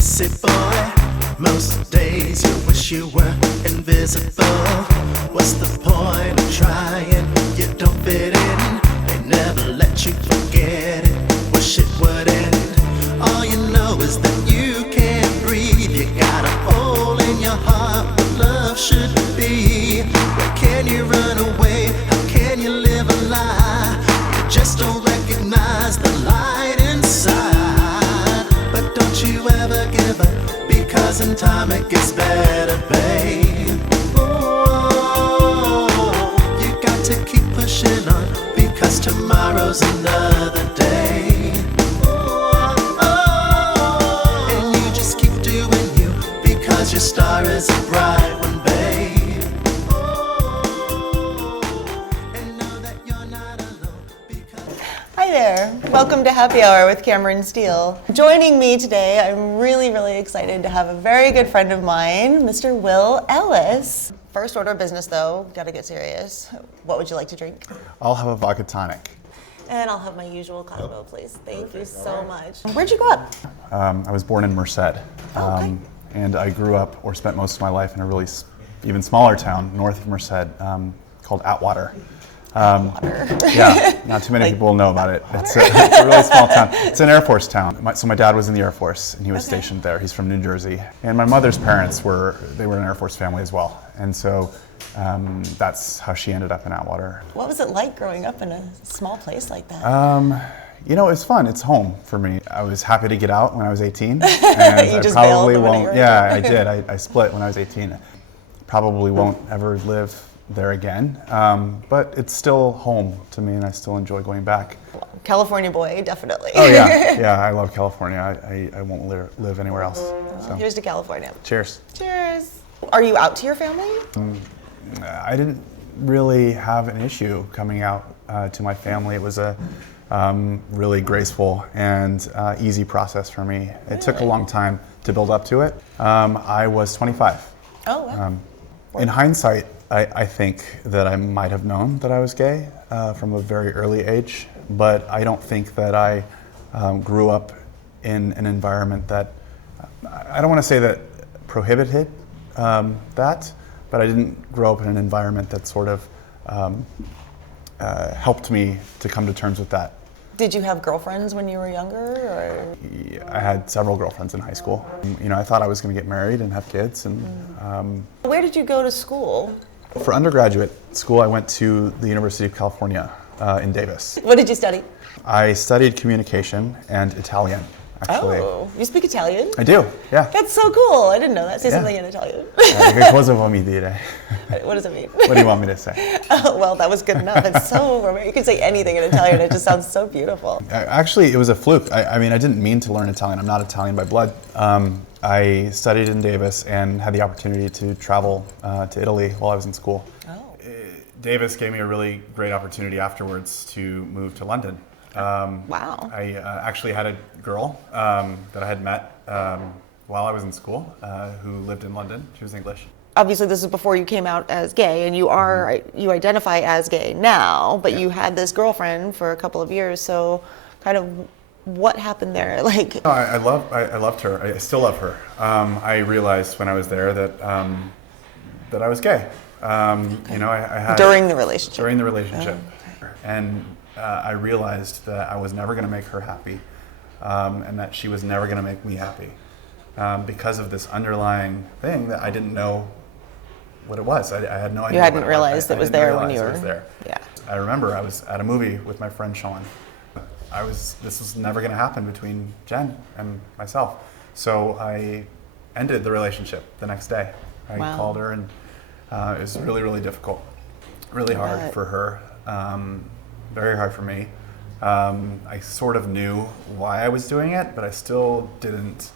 sissy boy. Most days you wish you were invisible. What's the point of trying? You don't fit in. They never let you forget it. Wish it would end. All you know is that you can't breathe. You got a hole in your heart where love should be. Where can you run away? How can you live a lie? You just don't recognize the light inside. But don't you ever give up, because in time it gets better, babe. Oh, you got to keep pushing on, because tomorrow's another day. Oh, and you just keep doing you, because your star is a bright one, babe. Oh, and know that you're not alone, because... Hi there. Welcome to Happy Hour with Cameron Stiehl. Joining me today, I'm really excited to have a very good friend of mine, Mr. Will Ellis. First order of business though, gotta get serious. What would you like to drink? I'll have a vodka tonic. And I'll have my usual cocktail, please. Thank you so much. Where'd you grow up? I was born in Merced, Okay. and I grew up or spent most of my life in a really even smaller town north of Merced called Atwater. Yeah, not too many people know about it. It's a really small town. It's an Air Force town. So my dad was in the Air Force, and he was stationed there. He's from New Jersey. And my mother's parents were an Air Force family as well. And so that's how she ended up in Atwater. What was it like growing up in a small place like that? You know, it's fun. It's home for me. I was happy to get out when I was 18. And You just bailed the minute you were Yeah, I did. I split when I was 18. Probably won't ever live there again, but it's still home to me, and I still enjoy going back. California boy, definitely. Oh yeah, I love California. I won't live anywhere else. So. Here's to California. Cheers. Cheers. Are you out to your family? I didn't really have an issue coming out to my family. It was a really graceful and easy process for me. It took a long time to build up to it. I was 25. Oh, wow. In hindsight, I think that I might have known that I was gay from a very early age, but I don't think that I grew up in an environment that, I don't want to say that prohibited that, but I didn't grow up in an environment that sort of helped me to come to terms with that. Did you have girlfriends when you were younger? Or? I had several girlfriends in high school. You know, I thought I was going to get married and have kids. And Where did you go to school? for undergraduate school, I went to the University of California in Davis. What did you study? I studied communication and Italian, actually. Oh, you speak Italian? I do, yeah. That's so cool. I didn't know that. Say Yeah. something in Italian. Che cosa vuoi mi dire? What does it mean? What do you want me to say? Oh, well, that was good enough. It's so romantic. You can say anything in Italian. It just sounds so beautiful. Actually, it was a fluke. I mean, I didn't mean to learn Italian. I'm not Italian by blood. I studied in Davis and had the opportunity to travel to Italy while I was in school. Oh. Davis gave me a really great opportunity afterwards to move to London. Wow. I actually had a girl that I had met while I was in school who lived in London. She was English. Obviously, this is before you came out as gay, and you identify as gay now, but you had this girlfriend for a couple of years, so kind of what happened there? Like, No, I loved her. I still love her. I realized when I was there that that I was gay. You know, I had during the relationship? During the relationship, and I realized that I was never going to make her happy, and that she was never going to make me happy, because of this underlying thing that I didn't know what it was. I had no idea. You hadn't realized it was there when you were. It was there. Yeah. I remember I was at a movie with my friend Sean. This was never going to happen between Jen and myself. So I ended the relationship the next day. I Wow. called her, and it was really difficult, really hard bet. for her, very hard for me. I sort of knew why I was doing it, but I still didn't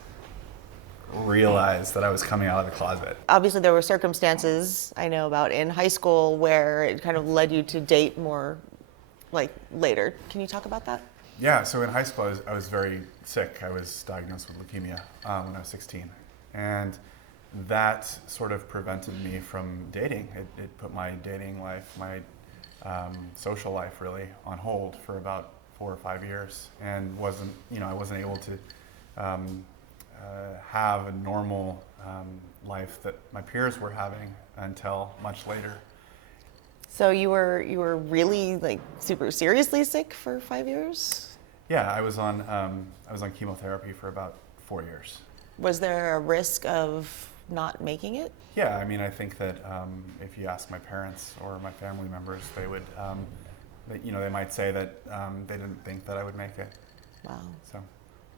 realize that I was coming out of the closet. Obviously, there were circumstances I know about in high school where it kind of led you to date more, like, later. Can you talk about that? Yeah, so in high school, I was very sick. I was diagnosed with leukemia when I was 16. And that sort of prevented me from dating. It put my dating life, my social life really, on hold for about 4 or 5 years, and I wasn't able to have a normal life that my peers were having until much later. So you were really like super seriously sick for 5 years? Yeah, I was on chemotherapy for about 4 years. Was there a risk of not making it? Yeah, I mean, I think that if you ask my parents or my family members, they would, they might say that they didn't think that I would make it. Wow. So,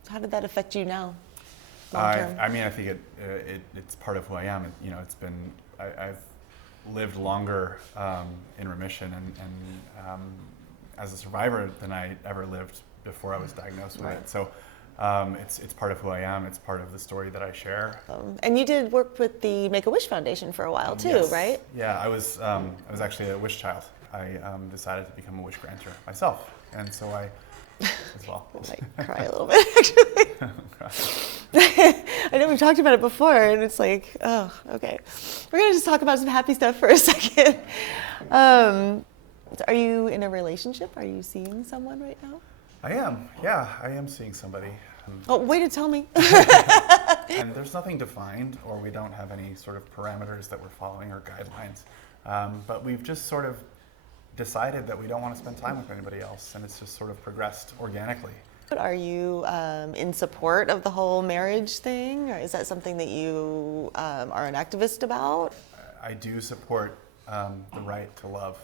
how did that affect you now? Long term? I mean, I think it's part of who I am. I've lived longer in remission and as a survivor than I ever lived before I was diagnosed with it. So it's part of who I am. It's part of the story that I share. And you did work with the Make-A-Wish Foundation for a while too, Yes. right? Yeah, I was actually a wish child. I decided to become a wish granter myself, and so I as well. I might cry a little bit actually. I know we've talked about it before, and it's like, oh, okay. We're gonna just talk about some happy stuff for a second. Are you in a relationship? Are you seeing someone right now? I am. Yeah, I am seeing somebody. Oh, way to tell me. And there's nothing defined, or we don't have any sort of parameters that we're following or guidelines. But we've just sort of decided that we don't want to spend time with anybody else, and it's just sort of progressed organically. Are you in support of the whole marriage thing, or is that something that you are an activist about? I do support the right to love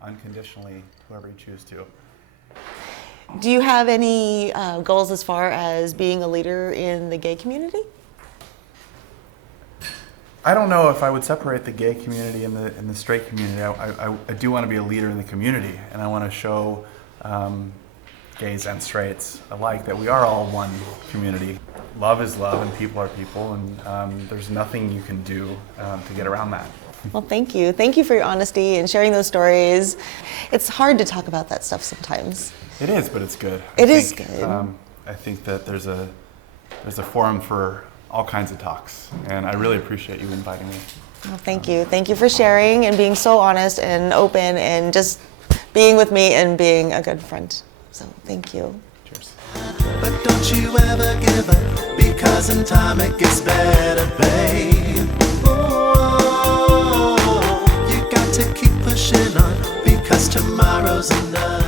unconditionally, whoever you choose to. Do you have any goals as far as being a leader in the gay community? I don't know if I would separate the gay community and the straight community. I do want to be a leader in the community, and I want to show gays and straights alike that we are all one community. Love is love, and people are people, and there's nothing you can do to get around that. Well, thank you. Thank you for your honesty and sharing those stories. It's hard to talk about that stuff sometimes. It is, but it's good. It is good. I think that there's a forum for all kinds of talks, and I really appreciate you inviting me. Well, thank you. Thank you for sharing and being so honest and open and just being with me and being a good friend. So thank you. Cheers. But don't you ever give up, because in time it gets better, babe. Oh, you got to keep pushing on, because tomorrow's another